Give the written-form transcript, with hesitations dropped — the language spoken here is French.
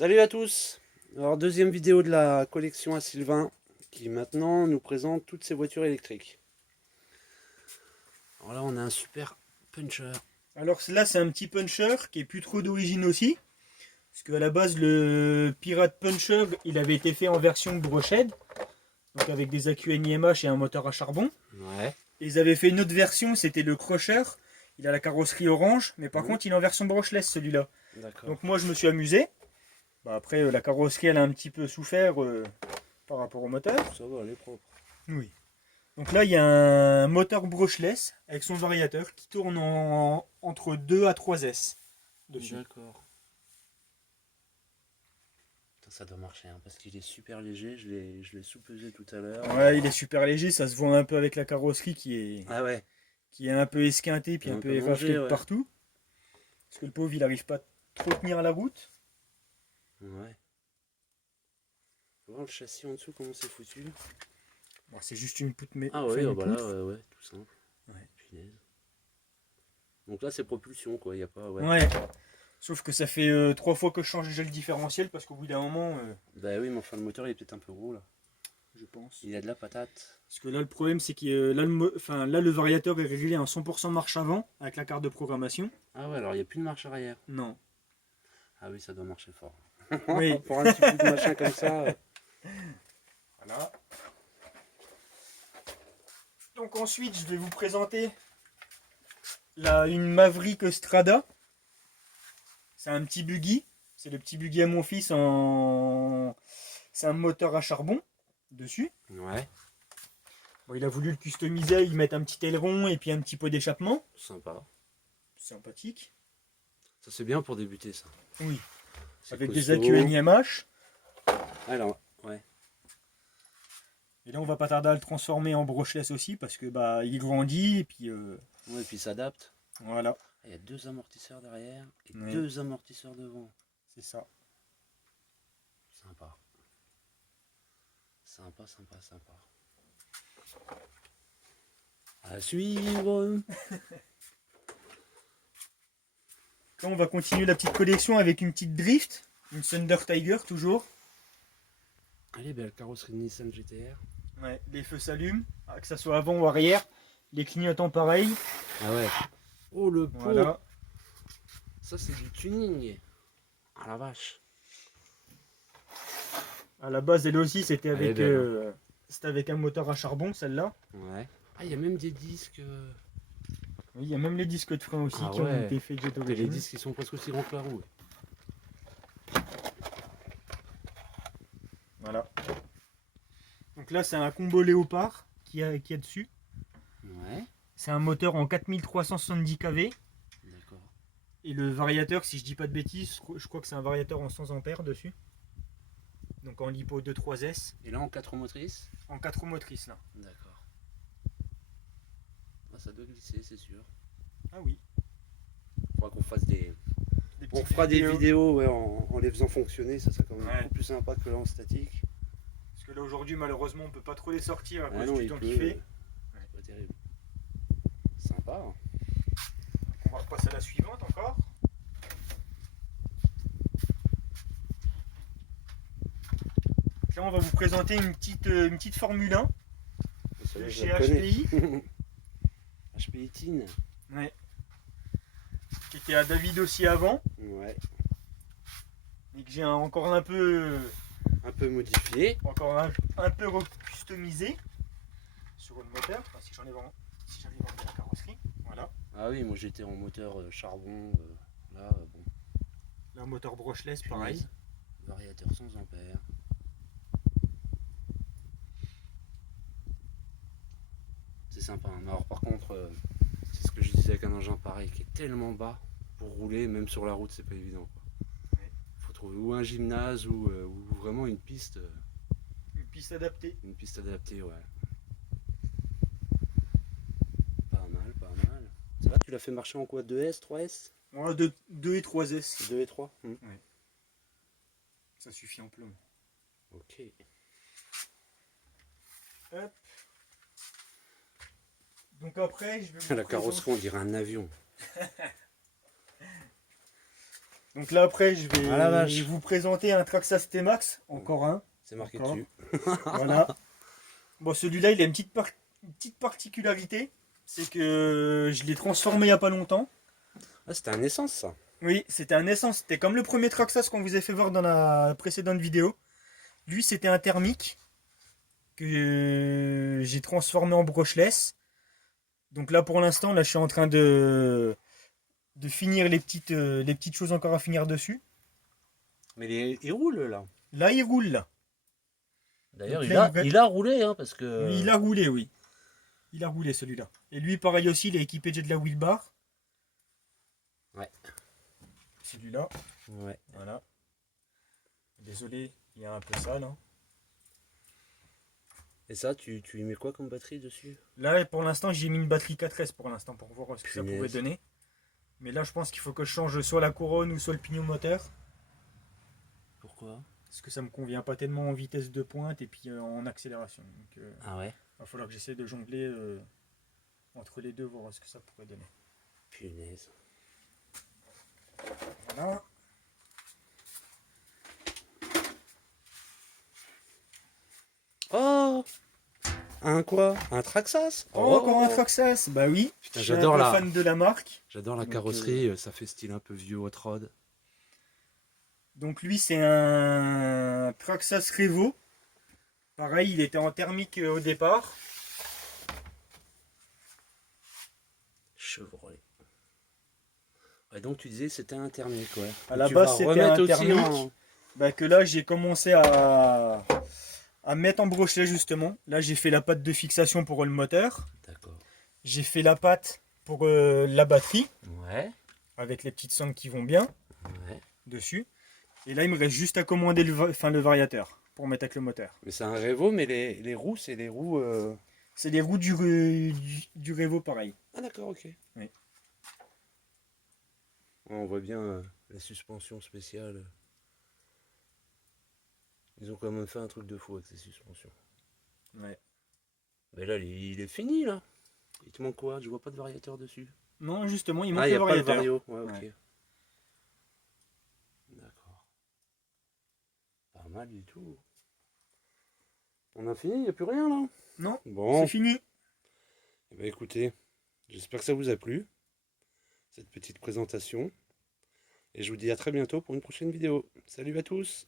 Salut à tous! Alors deuxième vidéo de la collection à Sylvain qui maintenant nous présente toutes ses voitures électriques. Alors là on a un super puncher. Alors là c'est un petit puncher qui est plus trop d'origine aussi. Parce qu'à la base le Pirate Puncher il avait été fait en version brochette. Donc avec des accus NIMH et un moteur à charbon. Ouais. Et ils avaient fait une autre version, c'était le Crusher. Il a la carrosserie orange, mais par Mhm. contre il est en version brushless celui-là. D'accord. Donc moi je me suis amusé. Après la carrosserie elle a un petit peu souffert par rapport au moteur. Ça va, elle est propre. Oui. Donc là il y a un moteur brushless avec son variateur qui tourne entre 2 à 3 S dessus. D'accord. Ça doit marcher hein, parce qu'il est super léger, je l'ai sous-pesé tout à l'heure. Ouais, il est super léger, ça se voit un peu avec la carrosserie Ah ouais. qui est un peu esquintée puis un Un peu peu éraflée mangé, de ouais. partout. Parce que le pauvre il arrive pas trop tenir à la route. Ouais. Faut voir le châssis en dessous comment c'est foutu. Bon, c'est juste une poutre, Ah enfin, ouais, oh une bah là, poutre. ouais, tout simple. Ouais. Punaise. Donc là c'est propulsion quoi, y a pas. Ouais. Ouais. Sauf que ça fait 3 fois que je change déjà le différentiel parce qu'au bout d'un moment, Bah oui, mais enfin le moteur il est peut-être un peu gros là. je pense. Il a de la patate. Parce que là le problème c'est que là, le variateur est réglé en 100% marche avant avec la carte de programmation. Ah ouais, alors il n'y a plus de marche arrière. Non. Ah oui, ça doit marcher fort. Oui. Pour un petit bout de machin comme ça. Voilà. Donc ensuite je vais vous présenter une Maverick Strada. C'est un petit buggy. C'est le petit buggy à mon fils en. C'est un moteur à charbon dessus. Ouais, Bon, il a voulu le customiser, y mettre un petit aileron et puis un petit pot d'échappement. sympa. Sympathique. Ça c'est bien pour débuter ça. Oui. C'est Avec des costaud. accus NIMH. Alors, ouais. Et là on va pas tarder à le transformer en brushless aussi parce que bah il grandit et puis Ouais, et puis il s'adapte. voilà. Ah, il y a deux amortisseurs derrière et Oui. deux amortisseurs devant. C'est ça. Sympa. Sympa, sympa, sympa. À suivre. Là on va continuer la petite collection avec une petite drift. Une Thunder Tiger toujours. Allez, belle carrosserie de Nissan GTR. Ouais, les feux s'allument, que ça soit avant ou arrière. Les clignotants pareil. Ah ouais. Oh le pot. Voilà. Ça c'est du tuning. Ah la vache. À la base, elle aussi, Elle est belle, hein. c'était avec un moteur à charbon, celle-là. Ouais. Ah, il y a même des disques. Oui, il y a même les disques de frein aussi Ah qui ont ouais. été faits Les d'origine. disques qui sont presque aussi grands que la roue. Voilà. Donc là, c'est un combo léopard qui a dessus. Ouais. C'est un moteur en 4370 kV. D'accord. Et le variateur, si je dis pas de bêtises, je crois que c'est un variateur en 100 ampères dessus. Donc en lipo 2.3S. Et là en 4 motrices. En 4 roues motrices là. D'accord. Ah, ça doit glisser, c'est sûr. Ah oui. Faudra qu'on fasse des. Des On petites fera des vidéos ouais, en les faisant fonctionner, ça sera quand même Ouais. beaucoup plus sympa que là en statique. Parce que là aujourd'hui, malheureusement, on peut pas trop les sortir à Ah cause non, du il temps pleut, qu'il fait. c'est pas terrible. Sympa. Hein. On va repasser à la suivante encore. Là, on va vous présenter une petite Formule 1 Celle-là, de je chez la connais. HPI. HPI Teen. Ouais. Qui était à David aussi avant. Ouais. Et que j'ai encore un peu. Un peu modifié. Encore un peu customisé sur le moteur. Enfin, si j'arrive à enlever la carrosserie. Voilà. Ah oui, moi j'étais en moteur charbon. Là, bon. Là, moteur brushless, Punaise. pareil. Variateur 100 ampères. C'est sympa. Hein. Mais alors par contre, c'est ce que je disais avec un engin pareil qui est tellement bas pour rouler, même sur la route, c'est pas évident. Ouais. Faut trouver ou un gymnase ou vraiment une piste. Une piste adaptée. Une piste adaptée, ouais. Pas mal, pas mal. Ça va, tu l'as fait marcher en quoi? 2S, 3S? Voilà, 2 et 3S. 2 et 3 Ça suffit amplement. Ok. Hop. Donc après, je vais vous La carrosserie, on dirait un avion. Donc là après je Ah la vais vache. vous présenter un Traxxas T-Max, encore un. C'est marqué D'accord. dessus. Voilà. Bon, celui-là il a une petite particularité, c'est que je l'ai transformé il n'y a pas longtemps. Ah, c'était un essence ça. Oui, c'était un essence, c'était comme le premier Traxxas qu'on vous a fait voir dans la précédente vidéo. Lui c'était un thermique que j'ai transformé en brushless. Donc là pour l'instant là je suis en train de finir les petites choses encore à finir dessus. Mais il roule là. Là il roule là. D'ailleurs, Donc là il a roulé, hein, parce il que. a roulé, oui. Il a roulé celui-là. Et lui pareil aussi, il est équipé de la wheel bar. Ouais. Celui-là, Ouais. voilà. Désolé, il y a un peu sale. Hein. Et ça, tu y mets quoi comme batterie dessus? Là pour l'instant j'ai mis une batterie 4S pour l'instant pour voir ce que ça Punaise. pouvait donner. Mais là je pense qu'il faut que je change soit la couronne ou soit le pignon moteur. Pourquoi? Parce que ça me convient pas tellement en vitesse de pointe et puis en accélération. Donc Ah ouais? va falloir que j'essaie de jongler entre les deux, voir ce que ça pourrait donner. Punaise. Voilà. Oh! Un quoi? Un Traxxas? Oh, encore un Traxxas. Bah oui. Putain, Je suis un j'adore peu la. fan de la marque. J'adore la Donc, carrosserie, ça fait style un peu vieux hot rod. Donc lui c'est un Traxxas Revo. Pareil, il était en thermique au départ. Chevrolet. Ouais, donc tu disais c'était un thermique, ouais. À Et la tu base vas c'était remettre un aussi thermique. Bah, que là j'ai commencé à mettre en brochet justement. Là j'ai fait la patte de fixation pour le moteur. D'accord. J'ai fait la patte pour la batterie. Ouais. Avec les petites sangles qui vont bien Ouais. dessus. Et là il me reste juste à commander le variateur pour mettre avec le moteur. Mais c'est un Revo, mais les roues, c'est les roues. C'est les roues du Revo pareil. Ah d'accord, ok. Oui. Ouais, on voit bien la suspension spéciale. Ils ont quand même fait un truc de fou avec ces suspensions. Ouais. Mais là, il est fini là. Il te manque quoi? Je vois pas de variateur dessus. Non, justement, il Ah, manque il le n'y a pas le variateur. vario. Ouais, ok. Ouais. D'accord. Pas mal du tout. On a fini, il n'y a plus rien là. Non, Bon. c'est fini. Eh ben, écoutez, j'espère que ça vous a plu, cette petite présentation. Et je vous dis à très bientôt pour une prochaine vidéo. Salut à tous!